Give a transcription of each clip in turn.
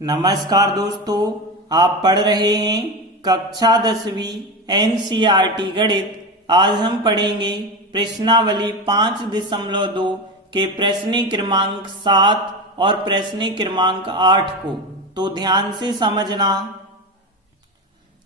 नमस्कार दोस्तों, आप पढ़ रहे हैं कक्षा 10वीं एनसीईआरटी गणित। आज हम पढ़ेंगे प्रश्नावली 5.2 के प्रश्न क्रमांक 7 और प्रश्न क्रमांक 8 को। तो ध्यान से समझना।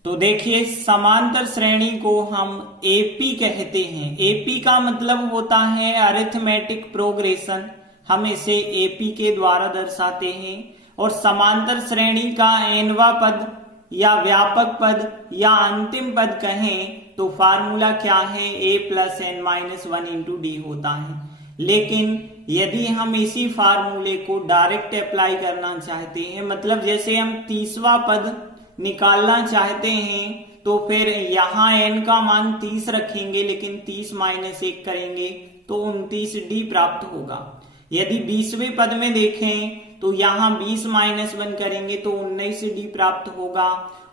तो देखिए, समांतर श्रेणी को हम एपी कहते हैं। एपी का मतलब होता है अरिथमेटिक प्रोग्रेशन। हम इसे एपी के द्वारा दर्शाते हैं। और समांतर श्रेणी का एनवा पद या व्यापक पद या अंतिम पद कहें तो फार्मूला क्या है, a plus n minus 1 into d होता है। लेकिन यदि हम इसी फार्मूले को डायरेक्ट अप्लाई करना चाहते हैं, मतलब जैसे हम 30वां पद निकालना चाहते हैं, तो फिर यहाँ n का मान 30 रखेंगे, लेकिन 30 माइनस 1 करेंगे तो 29d प्राप्त होगा। यदि 20वें पद में देखें तो यहाँ 20 माइनस 1 करेंगे तो 19d प्राप्त होगा।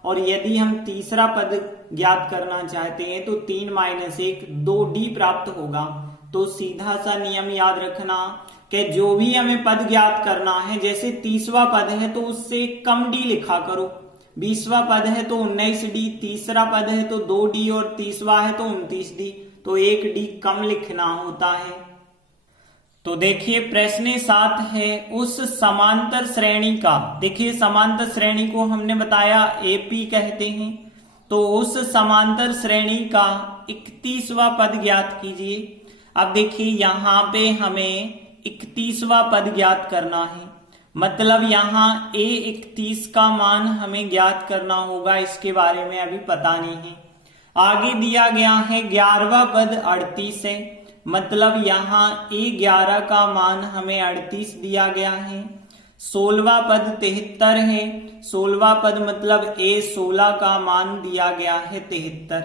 और यदि हम तीसरा पद ज्ञात करना चाहते हैं तो 3 माइनस 1 2d प्राप्त होगा। तो सीधा सा नियम याद रखना कि जो भी हमें पद ज्ञात करना है, जैसे 30वां पद है तो उससे कम d लिखा करो, 20वां पद है तो 19d, तीसरा पद है तो 2d और 30वां है तो 29d, तो 1d कम लिखना होता है। तो देखिए, प्रश्न 7 है उस समांतर श्रेणी का। देखिए, समांतर श्रेणी को हमने बताया एपी कहते हैं। तो उस समांतर श्रेणी का 31वां पद ज्ञात कीजिए। अब देखिए, यहाँ पे हमें 31वां पद ज्ञात करना है, मतलब यहाँ a31 का मान हमें ज्ञात करना होगा। इसके बारे में अभी पता नहीं है। आगे दिया गया है 11वां पद 38 है, मतलब यहाँ a11 का मान हमें 38 दिया गया है। 16वां पद 73 है, 16वां पद मतलब a16 का मान दिया गया है 73।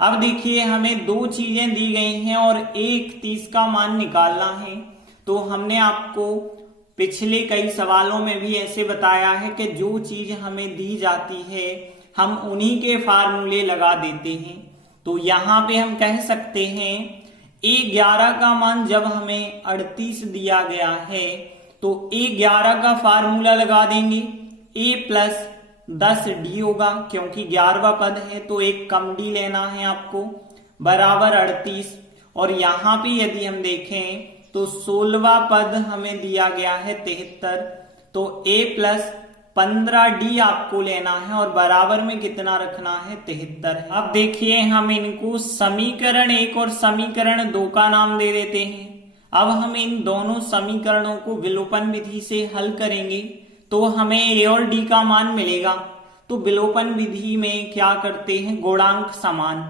अब देखिए, हमें दो चीजें दी गई हैं और a31 का मान निकालना है। तो हमने आपको पिछले कई सवालों में भी ऐसे बताया है कि जो चीज हमें दी जाती है हम उन्हीं के फार्मूले लगा देते हैं। तो यहाँ पे हम कह सकते हैं a11 का मान जब हमें 38 दिया गया है तो a11 का फार्मूला लगा देंगे, a प्लस 10d होगा, क्योंकि 11वां पद है तो एक कम d लेना है आपको, बराबर 38। और यहाँ पे यदि हम देखें तो 16वां पद हमें दिया गया है 73, तो a प्लस 15d आपको लेना है और बराबर में कितना रखना है, 73। अब देखिए, हम इनको समीकरण 1 और समीकरण 2 का नाम दे देते हैं। अब हम इन दोनों समीकरणों को विलोपन विधि से हल करेंगे तो हमें a और d का मान मिलेगा। तो विलोपन विधि में क्या करते हैं, गुणांक समान।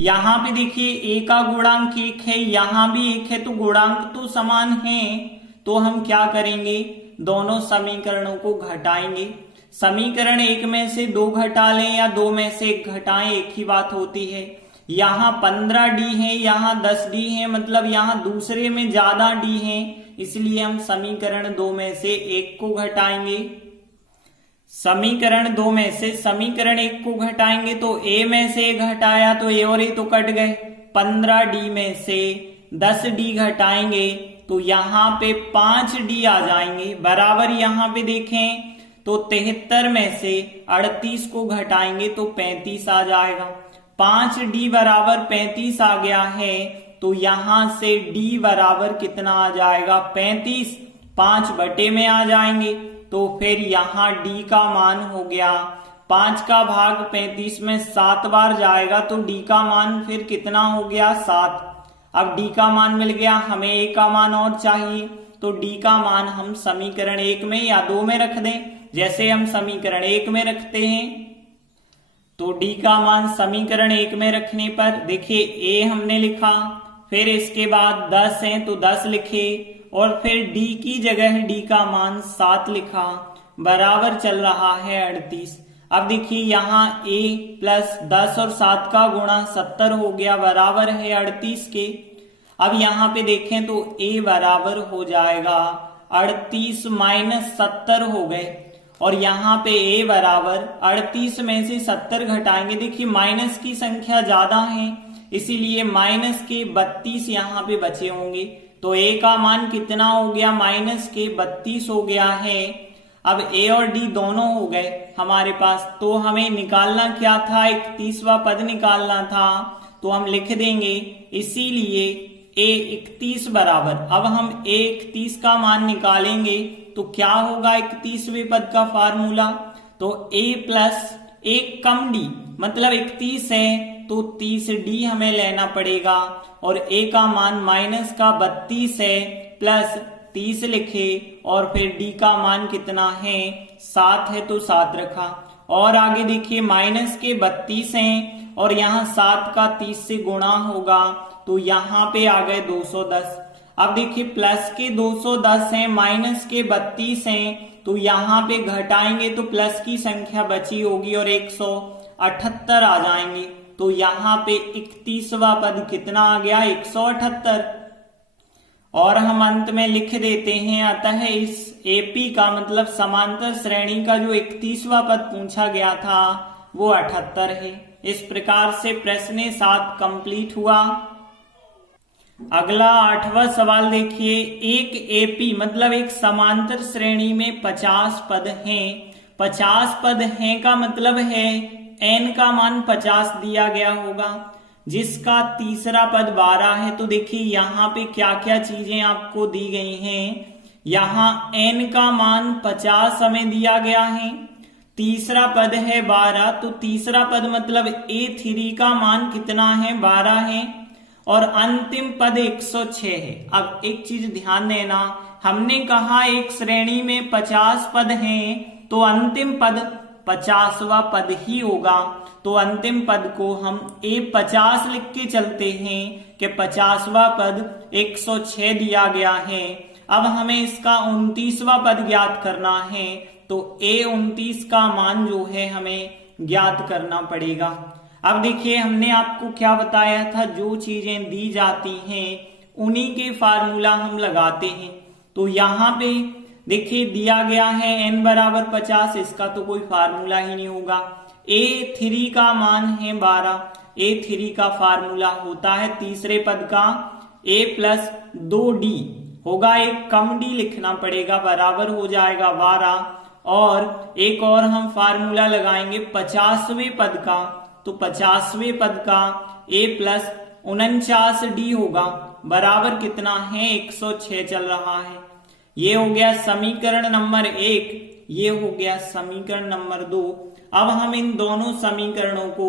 यहाँ पे देखिए a का गुणांक 1 है, यहाँ भी 1 है, तो गुणांक तो समान है। तो हम क्या करेंगे, दोनों समीकरणों को घटाएंगे। समीकरण 1 में से 2 घटा लें या 2 में से 1 घटाएं, एक ही बात होती है। यहाँ 15d है, यहाँ 10d है, मतलब यहाँ दूसरे में ज्यादा d है, इसलिए हम समीकरण 2 में से 1 को घटाएंगे। समीकरण 2 में से समीकरण 1 को घटाएंगे तो a में से 1 घटाया तो a और a तो कट गए। 15d में से 10d घटाएंगे तो यहाँ पे 5d आ जाएंगे, बराबर यहाँ पे देखें तो 73 में से 38 को घटाएंगे तो 35 आ जाएगा। 5d बराबर 35 आ गया है, तो यहाँ से d बराबर कितना आ जाएगा, 35, 5 बटे में आ जाएंगे। तो फिर यहाँ d का मान हो गया 5 का भाग 35 में 7 बार जाएगा, तो d का मान फिर कितना हो गया, 7। अब d का मान मिल गया, हमें a का मान और चाहिए, तो d का मान हम समीकरण 1 में या 2 में रख दें। जैसे हम समीकरण 1 में रखते हैं तो d का मान समीकरण 1 में रखने पर देखिए a हमने लिखा, फिर इसके बाद 10 है तो 10 लिखे, और फिर d की जगह d का मान 7 लिखा, बराबर चल रहा है 38। अब देखिए, यहाँ a प्लस 10 और 7 का गुणा 70 हो गया, बराबर है 38 के। अब यहाँ पे देखें तो a बराबर हो जाएगा 38 माइनस 70 हो गए, और यहाँ पे a बराबर 38 में से 70 घटाएंगे। देखिए, माइनस की संख्या ज्यादा है, इसीलिए माइनस के 32 यहाँ पे बचे होंगे, तो a का मान कितना हो गया, माइनस के 32 हो गया है। अब ए और डी दोनों हो गए हमारे पास, तो हमें निकालना क्या था, 31वां पद निकालना था। तो हम लिख देंगे इसीलिए ए 31 बराबर, अब हम ए 31 का मान निकालेंगे तो क्या होगा 31वें पद का फार्मूला, तो ए प्लस एक कम डी, मतलब 31 है तो 30 डी हमें लेना पड़ेगा, और ए का मान माइनस का 32 है प्लस 30 लिखे, और फिर डी का मान कितना है 7 है तो 7 रखा। और आगे देखिए माइनस के 32 हैं और यहाँ 7 का 30 से गुणा होगा तो यहाँ पे आ गए 210। अब देखिए प्लस के 210 हैं, माइनस के 32 हैं, तो यहाँ पे घटाएंगे तो प्लस की संख्या बची होगी और 178 आ जाएंगे। तो यहाँ पे 31वां पद कितना आ गया 178। और हम अंत में लिख देते हैं अतः इस एपी का मतलब समांतर श्रेणी का जो 31वां पद पूछा गया था वो 78 है। इस प्रकार से प्रश्न 7 कंप्लीट हुआ। अगला 8वां सवाल देखिए, एक एपी मतलब एक समांतर श्रेणी में 50 पद हैं। 50 पद हैं का मतलब है n का मान 50 दिया गया होगा, जिसका तीसरा पद 12 है। तो देखिए यहाँ पे क्या क्या चीजें आपको दी गई हैं। यहाँ n का मान 50 हमें दिया गया है, तीसरा पद है 12, तो तीसरा पद मतलब A3 का मान कितना है 12 है, और अंतिम पद 106 है। अब एक चीज ध्यान देना, हमने कहा एक श्रेणी में 50 पद हैं तो अंतिम पद 50वां पद ही होगा। तो अंतिम पद को हम A50 लिख के चलते हैं कि 50वां पद 106 दिया गया है। अब हमें इसका 29वां पद ज्ञात करना है, तो A29 का मान जो है हमें ज्ञात करना पड़ेगा। अब देखिए हमने आपको क्या बताया था, जो चीजें दी जाती हैं उन्हीं के फार्मूला हम लगाते हैं। तो यहाँ पे देखिए दिया गया है n बराबर 50, इसका तो कोई फार्मूला ही नहीं होगा। A3 का मान है 12, A3 का फार्मूला होता है तीसरे पद का A प्लस 2D होगा, एक कम D लिखना पड़ेगा, बराबर हो जाएगा 12। और एक और हम फार्मूला लगाएंगे 50वें पद का, तो 50वें पद का A प्लस 49D होगा, बराबर कितना है 106 चल रहा है। ये हो गया समीकरण नंबर 1, ये हो गया समीकरण नंबर 2। अब हम इन दोनों समीकरणों को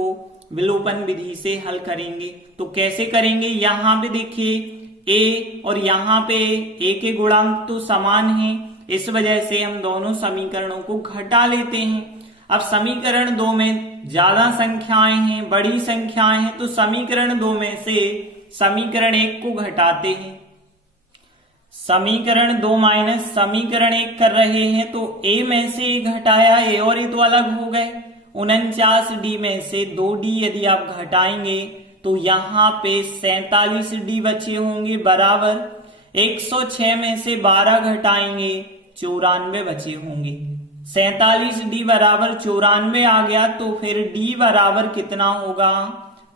विलोपन विधि से हल करेंगे। तो कैसे करेंगे, यहाँ पे देखिए A और यहाँ पे A के गुणांक तो समान हैं, इस वजह से हम दोनों समीकरणों को घटा लेते हैं। अब समीकरण 2 में ज्यादा संख्याएं हैं, बड़ी संख्याएं हैं, तो समीकरण 2 में से समीकरण 1 को घटाते हैं। समीकरण 2 माइनस समीकरण 1 कर रहे हैं, तो A में से A घटाया, A और A तो अलग हो गए। 49D में से 2D यदि आप घटाएंगे तो यहाँ पे 47D बचे होंगे, बराबर 106 में से 12 घटाएंगे 94 बचे होंगे। 47D बराबर 94 आ गया, तो फिर D बराबर कितना होगा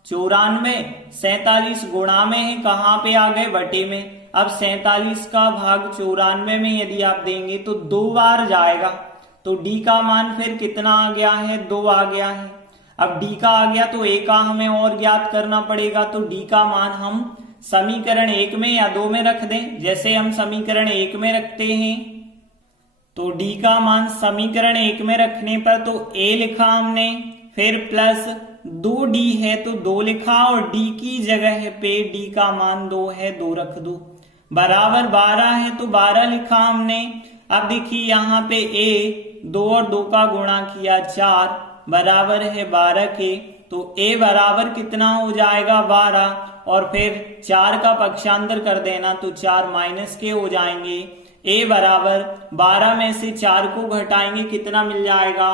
94। 47 गुणा में है, कहाँ पे आ गए बटे में। अब 47 का भाग 94 में यदि आप देंगे तो 2 बार जाएगा, तो D का मान फिर कितना आ गया है 2 आ गया है। अब D का आ गया तो A का हमें और ज्ञात करना पड़ेगा, तो D का मान हम समीकरण 1 में या 2 में रख दें। जैसे हम समीकरण 1 में रखते हैं तो D का मान समीकरण 1 में रखने पर तो A लिखा हमने, फिर प्लस 2D है तो 2 लिखा, और D की जगह पे D का मान 2 है 2 रख दो, बराबर 12 है तो 12 लिखा हमने। अब देखिए यहाँ पे A 2 और 2 का गुणा किया 4, बराबर है 12 के, तो A बराबर कितना हो जाएगा 12, और फिर 4 का पक्षांतर कर देना तो 4 माइनस के हो जाएंगे। A बराबर 12 में से 4 को घटाएंगे कितना मिल जाएगा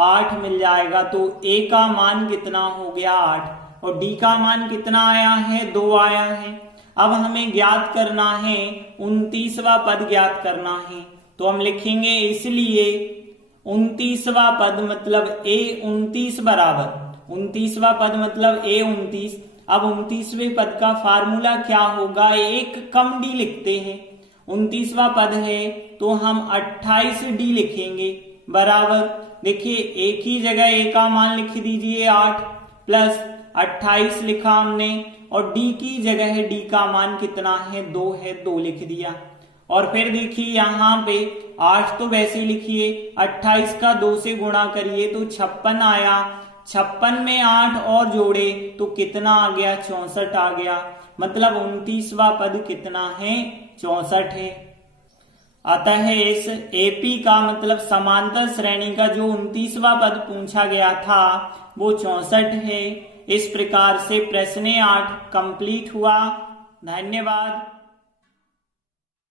8 मिल जाएगा, तो A का मान कितना हो गया 8, और D का मान कितना आया है 2 आया है। अब हमें ज्ञात करना है 29वां पद ज्ञात करना है, तो हम लिखेंगे इसलिए 29वां पद मतलब A29 बराबर 29वां पद मतलब A29। अब 29वें पद का फार्मूला क्या होगा, एक कम D लिखते हैं, 29वां पद है तो हम 28D लिखेंगे बराबर, देखिए एक ही जगह ए का मान लिख दीजिए 8 प्लस 28 लिखा हमने, और डी की जगह है डी का मान कितना है 2 है, 2 लिख दिया। और फिर देखिए यहाँ पे 8 तो वैसे लिखिए, 28 का 2 से गुणा करिए तो 56 आया, 56 में 8 और जोड़े तो कितना आ गया 64 आ गया, मतलब 29वां पद कितना है 64 है। अतः इस एपी का मतलब समांतर श्रेणी का जो 29वां पद पूछा गया था वो 64 है। इस प्रकार से प्रश्न 8 कंप्लीट हुआ। धन्यवाद।